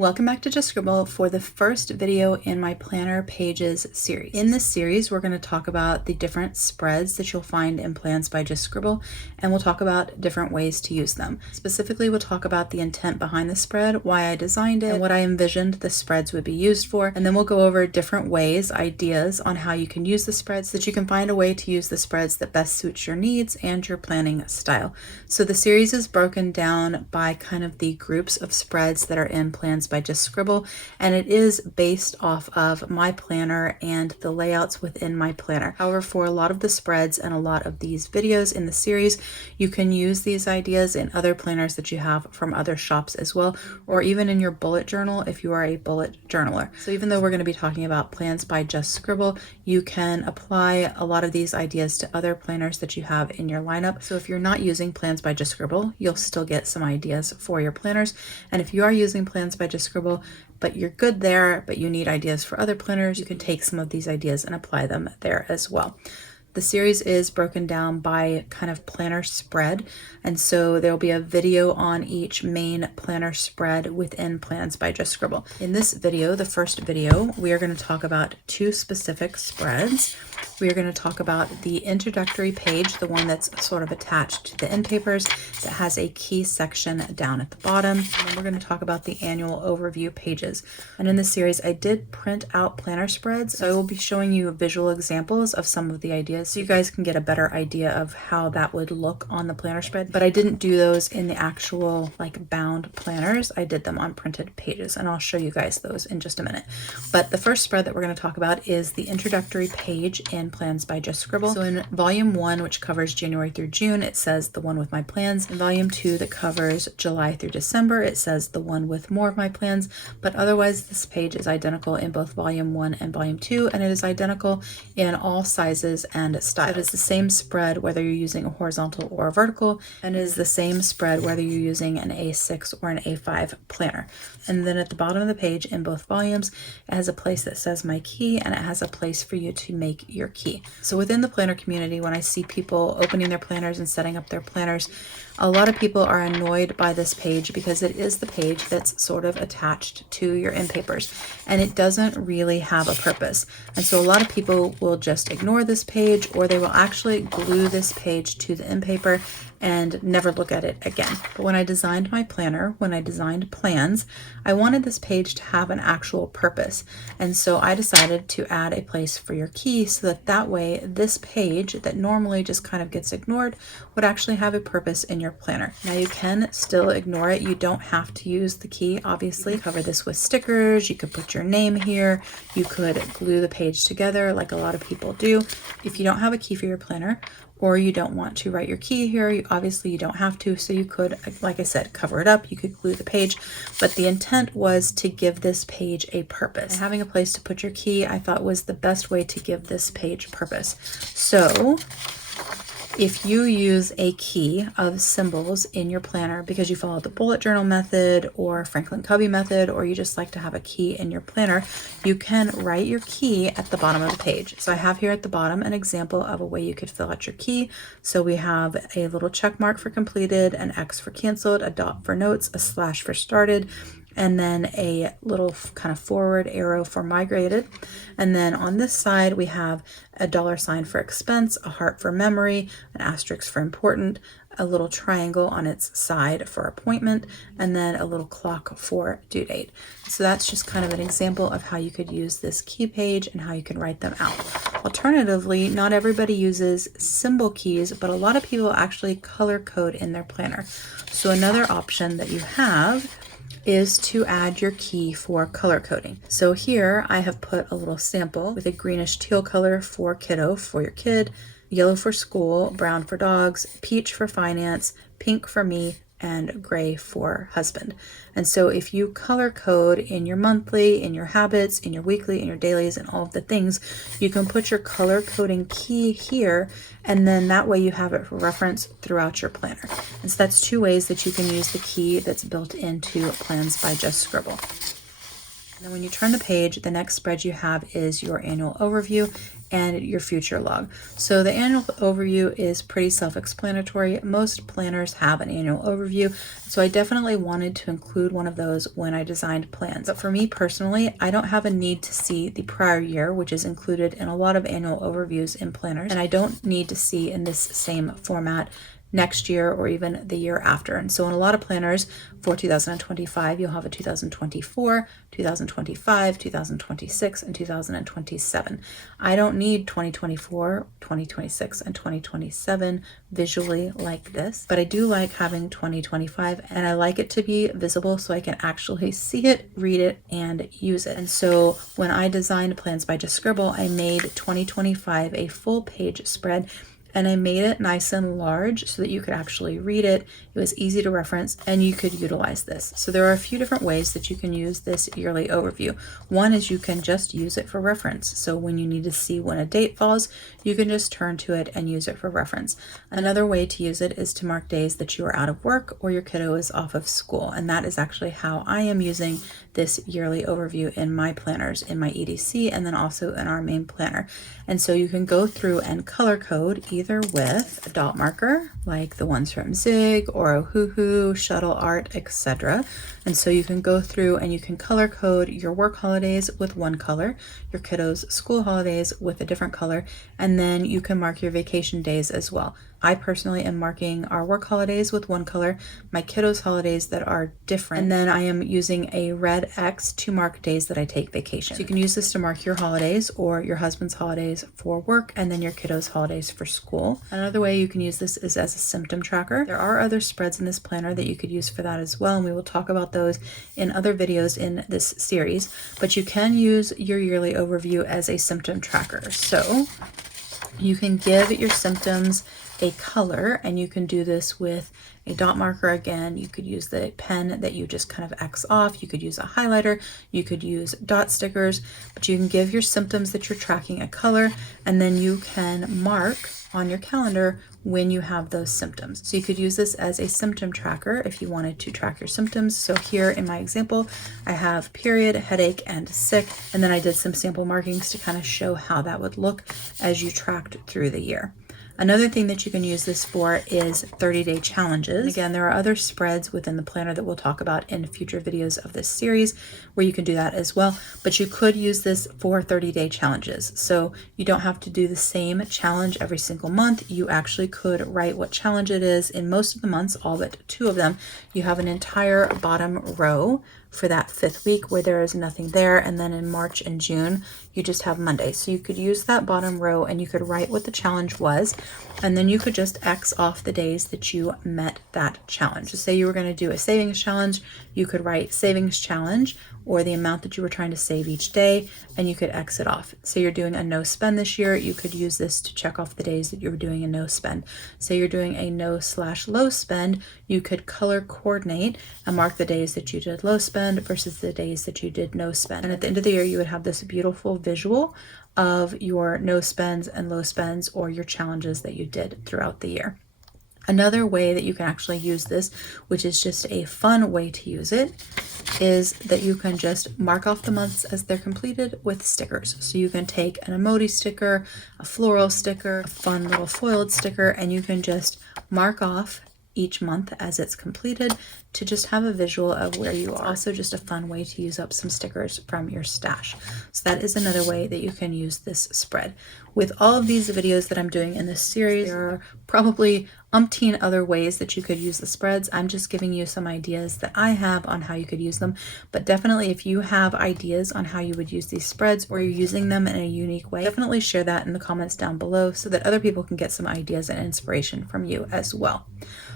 Welcome back to Just Scribble for the first video in my Planner Pages series. In this series, we're going to talk about the different spreads that you'll find in Plans by Just Scribble, and we'll talk about different ways to use them. Specifically, we'll talk about the intent behind the spread, why I designed it, and what I envisioned the spreads would be used for, and then we'll go over different ways, ideas on how you can use the spreads so that you can find a way to use the spreads that best suits your needs and your planning style. So the series is broken down by kind of the groups of spreads that are in Plans by Just Scribble, and it is based off of my planner and the layouts within my planner. However, for a lot of the spreads and a lot of these videos in the series, you can use these ideas in other planners that you have from other shops as well, or even in your bullet journal if you are a bullet journaler. So even though we're going to be talking about Plans by Just Scribble, you can apply a lot of these ideas to other planners that you have in your lineup. So if you're not using Plans by Just Scribble, you'll still get some ideas for your planners. And if you are using Plans by Just Scribble, but you're good there, but you need ideas for other planners, you can take some of these ideas and apply them there as well. The series is broken down by kind of planner spread, and so there will be a video on each main planner spread within Plans by Just Scribble. In this video, the first video, we are going to talk about two specific spreads. We are going to talk about the introductory page, the one that's sort of attached to the end papers that has a key section down at the bottom. And then we're going to talk about the annual overview pages. And in this series, I did print out planner spreads, so I will be showing you visual examples of some of the ideas so you guys can get a better idea of how that would look on the planner spread. But I didn't do those in the actual like bound planners. I did them on printed pages, and I'll show you guys those in just a minute. But the first spread that we're going to talk about is the introductory page in Plans by Just Scribble. So in volume 1, which covers January through June, it says the one with my plans. In volume 2, that covers July through December, it says the one with more of my plans. But otherwise, this page is identical in both volume 1 and volume 2, and it is identical in all sizes and styles. It is the same spread whether you're using a horizontal or a vertical, and it is the same spread whether you're using an A6 or an A5 planner. And then at the bottom of the page in both volumes, it has a place that says my key, and it has a place for you to make your key. So within the planner community, when I see people opening their planners and setting up their planners, a lot of people are annoyed by this page because it is the page that's sort of attached to your end papers, and it doesn't really have a purpose. And so a lot of people will just ignore this page, or they will actually glue this page to the end paper and never look at it again. But when I designed my planner, when I designed plans, I wanted this page to have an actual purpose. And so I decided to add a place for your key so that that way this page that normally just kind of gets ignored would actually have a purpose in your planner. Now you can still ignore it. You don't have to use the key, obviously. Cover this with stickers. You could put your name here. You could glue the page together like a lot of people do. If you don't have a key for your planner, or you don't want to write your key here, obviously you don't have to, so you could, like I said, cover it up, you could glue the page, but the intent was to give this page a purpose. And having a place to put your key, I thought was the best way to give this page purpose. So if you use a key of symbols in your planner because you follow the bullet journal method or Franklin Covey method, or you just like to have a key in your planner, you can write your key at the bottom of the page. So I have here at the bottom an example of a way you could fill out your key. So we have a little check mark for completed, an X for canceled, a dot for notes, a slash for started, and then a little kind of forward arrow for migrated. And then on this side, we have a $sign for expense, a heart for memory, an asterisk for important, a little triangle on its side for appointment, and then a little clock for due date. So that's just kind of an example of how you could use this key page and how you can write them out. Alternatively, not everybody uses symbol keys, but a lot of people actually color code in their planner. So another option that you have is to add your key for color coding. So here I have put a little sample with a greenish teal color for kiddo, for your kid, yellow for school, brown for dogs, peach for finance, pink for me, and gray for husband. And so if you color code in your monthly, in your habits, in your weekly, in your dailies, and all of the things, you can put your color coding key here, and then that way you have it for reference throughout your planner. And so that's two ways that you can use the key that's built into Plans by Just Scribble. And then when you turn the page, the next spread you have is your annual overview and your future log. So the annual overview is pretty self-explanatory. Most planners have an annual overview, so I definitely wanted to include one of those when I designed plans. But for me personally, I don't have a need to see the prior year, which is included in a lot of annual overviews in planners, and I don't need to see in this same format next year or even the year after. And so in a lot of planners for 2025, you'll have a 2024, 2025, 2026, and 2027. I don't need 2024, 2026, and 2027 visually like this, but I do like having 2025, and I like it to be visible so I can actually see it, read it, and use it. And so when I designed Plans by Just Scribble, I made 2025 a full page spread, and I made it nice and large so that you could actually read it. It was easy to reference and you could utilize this. So there are a few different ways that you can use this yearly overview. One is you can just use it for reference. So when you need to see when a date falls, you can just turn to it and use it for reference. Another way to use it is to mark days that you are out of work or your kiddo is off of school. And that is actually how I am using this yearly overview in my planners, in my EDC, and then also in our main planner. And so you can go through and color code either with a dot marker, like the ones from Zig or Ohuhu, Shuttle Art, etc. And so you can go through and you can color code your work holidays with one color, your kiddos' school holidays with a different color, and then you can mark your vacation days as well. I personally am marking our work holidays with one color, my kiddos' holidays that are different, and then I am using a red X to mark days that I take vacation. So you can use this to mark your holidays or your husband's holidays for work and then your kiddos' holidays for school. Another way you can use this is as a symptom tracker. There are other spreads in this planner that you could use for that as well, and we will talk about those in other videos in this series, but you can use your yearly overview as a symptom tracker. So you can give your symptoms a color, and you can do this with a dot marker again. You could use the pen that you just kind of X off. You could use a highlighter. You could use dot stickers, but you can give your symptoms that you're tracking a color, and then you can mark on your calendar when you have those symptoms. So you could use this as a symptom tracker if you wanted to track your symptoms. So here in my example, I have period, headache, and sick, and then I did some sample markings to kind of show how that would look as you tracked through the year. Another thing that you can use this for is 30-day challenges. And again, there are other spreads within the planner that we'll talk about in future videos of this series where you can do that as well, but you could use this for 30-day challenges. So you don't have to do the same challenge every single month. You actually could write what challenge it is in most of the months, all but 2 of them. You have an entire bottom row for that 5th week where there is nothing there, and then in March and June you just have Monday. So you could use that bottom row and you could write what the challenge was, and then you could just X off the days that you met that challenge. So say you were going to do a savings challenge, you could write savings challenge or the amount that you were trying to save each day, and you could X it off. So you're doing a no spend this year, you could use this to check off the days that you were doing a no spend. Say you're doing a no/low spend, you could color coordinate and mark the days that you did low spend versus the days that you did no spend. And at the end of the year, you would have this beautiful visual of your no spends and low spends or your challenges that you did throughout the year. Another way that you can actually use this, which is just a fun way to use it, is that you can just mark off the months as they're completed with stickers. So you can take an emoji sticker, a floral sticker, a fun little foiled sticker, and you can just mark off each month as it's completed to just have a visual of where you are. Also just a fun way to use up some stickers from your stash. So that is another way that you can use this spread. With all of these videos that I'm doing in this series, there are probably umpteen other ways that you could use the spreads. I'm just giving you some ideas that I have on how you could use them, but definitely if you have ideas on how you would use these spreads or you're using them in a unique way, definitely share that in the comments down below so that other people can get some ideas and inspiration from you as well.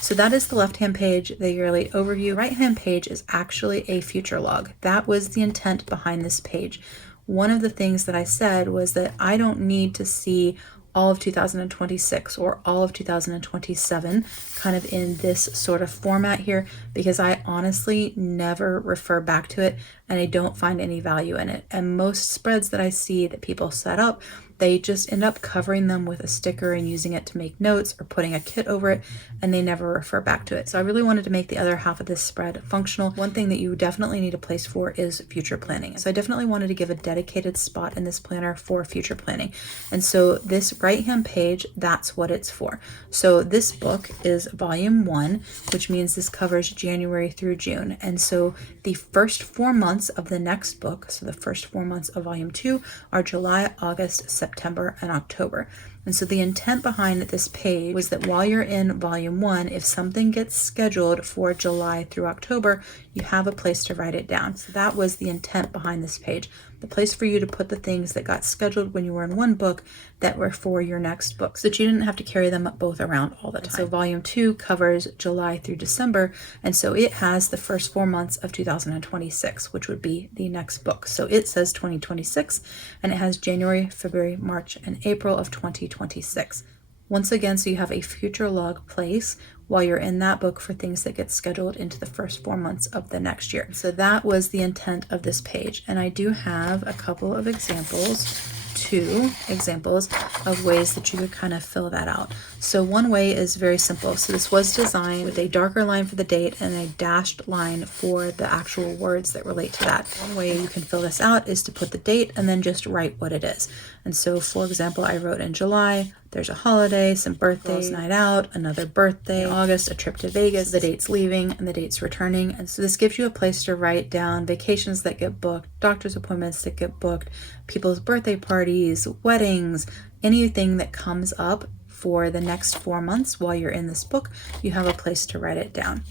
So that is the left-hand page, the yearly overview. Right-hand page is actually a future log. That was the intent behind this page. One of the things that I said was that I don't need to see all of 2026 or all of 2027 kind of in this sort of format here, because I honestly never refer back to it and I don't find any value in it. And most spreads that I see that people set up, they just end up covering them with a sticker and using it to make notes or putting a kit over it, and they never refer back to it. So I really wanted to make the other half of this spread functional. One thing that you definitely need a place for is future planning. So I definitely wanted to give a dedicated spot in this planner for future planning. And so this right-hand page, that's what it's for. So this book is volume 1, which means this covers January through June. And so the first 4 months of the next book, so the first 4 months of volume 2, are July, August, September, and October. And so the intent behind this page was that while you're in volume 1, if something gets scheduled for July through October, you have a place to write it down. So that was the intent behind this page. The place for you to put the things that got scheduled when you were in one book that were for your next book, so that you didn't have to carry them both around all the time. So volume 2 covers July through December, and so it has the first 4 months of 2026, which would be the next book. So it says 2026, and it has January, February, March, and April of 2026. Once again, so you have a future log place while you're in that book for things that get scheduled into the first 4 months of the next year. So that was the intent of this page. And I do have a couple of examples, 2 examples of ways that you could kind of fill that out. So one way is very simple. So this was designed with a darker line for the date and a dashed line for the actual words that relate to that. One way you can fill this out is to put the date and then just write what it is. And so for example, I wrote in July, there's a holiday, some birthdays, night out, another birthday, in August, a trip to Vegas, the date's leaving and the date's returning. And so this gives you a place to write down vacations that get booked, doctor's appointments that get booked, people's birthday parties, weddings, anything that comes up for the next 4 months while you're in this book, you have a place to write it down.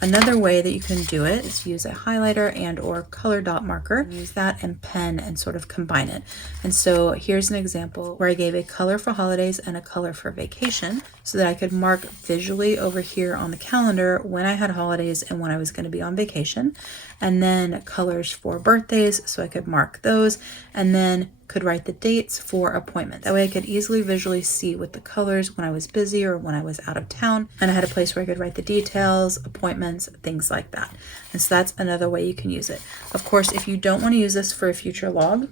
Another way that you can do it is use a highlighter and or color dot marker. Use that and pen and sort of combine it. And so here's an example where I gave a color for holidays and a color for vacation so that I could mark visually over here on the calendar when I had holidays and when I was going to be on vacation. And then colors for birthdays so I could mark those, and then could write the dates for appointments. That way I could easily visually see with the colors when I was busy or when I was out of town, and I had a place where I could write the details, appointments, things like that. And so that's another way you can use it. Of course, if you don't want to use this for a future log,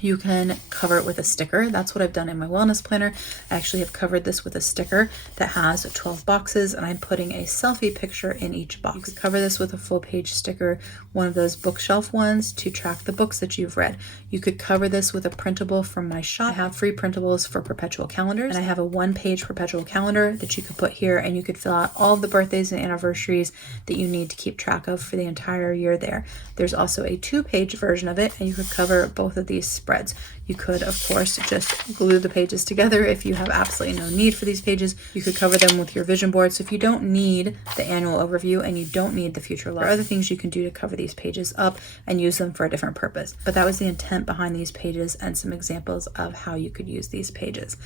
you can cover it with a sticker. That's what I've done in my wellness planner. I actually have covered this with a sticker that has 12 boxes, and I'm putting a selfie picture in each box. You could cover this with a full page sticker, one of those bookshelf ones to track the books that you've read. You could cover this with a printable from my shop. I have free printables for perpetual calendars, and I have a 1-page perpetual calendar that you could put here, and you could fill out all of the birthdays and anniversaries that you need to keep track of for the entire year there. There's also a 2-page version of it, and you could cover both of these spreads. You could, of course, just glue the pages together if you have absolutely no need for these pages. You could cover them with your vision board. So if you don't need the annual overview and you don't need the future log, there are other things you can do to cover these pages up and use them for a different purpose. But that was the intent behind these pages and some examples of how you could use these pages.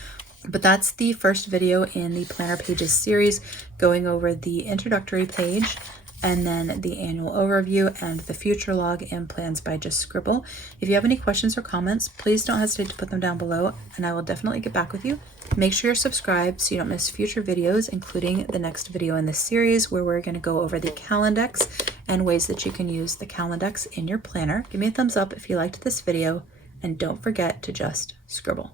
But that's the first video in the Planner Pages series, going over the introductory page, and then the annual overview and the future log and plans by Just Scribble. If you have any questions or comments, please don't hesitate to put them down below, and I will definitely get back with you. Make sure you're subscribed so you don't miss future videos, including the next video in this series where we're going to go over the Calendex and ways that you can use the Calendex in your planner. Give me a thumbs up if you liked this video, and don't forget to just scribble.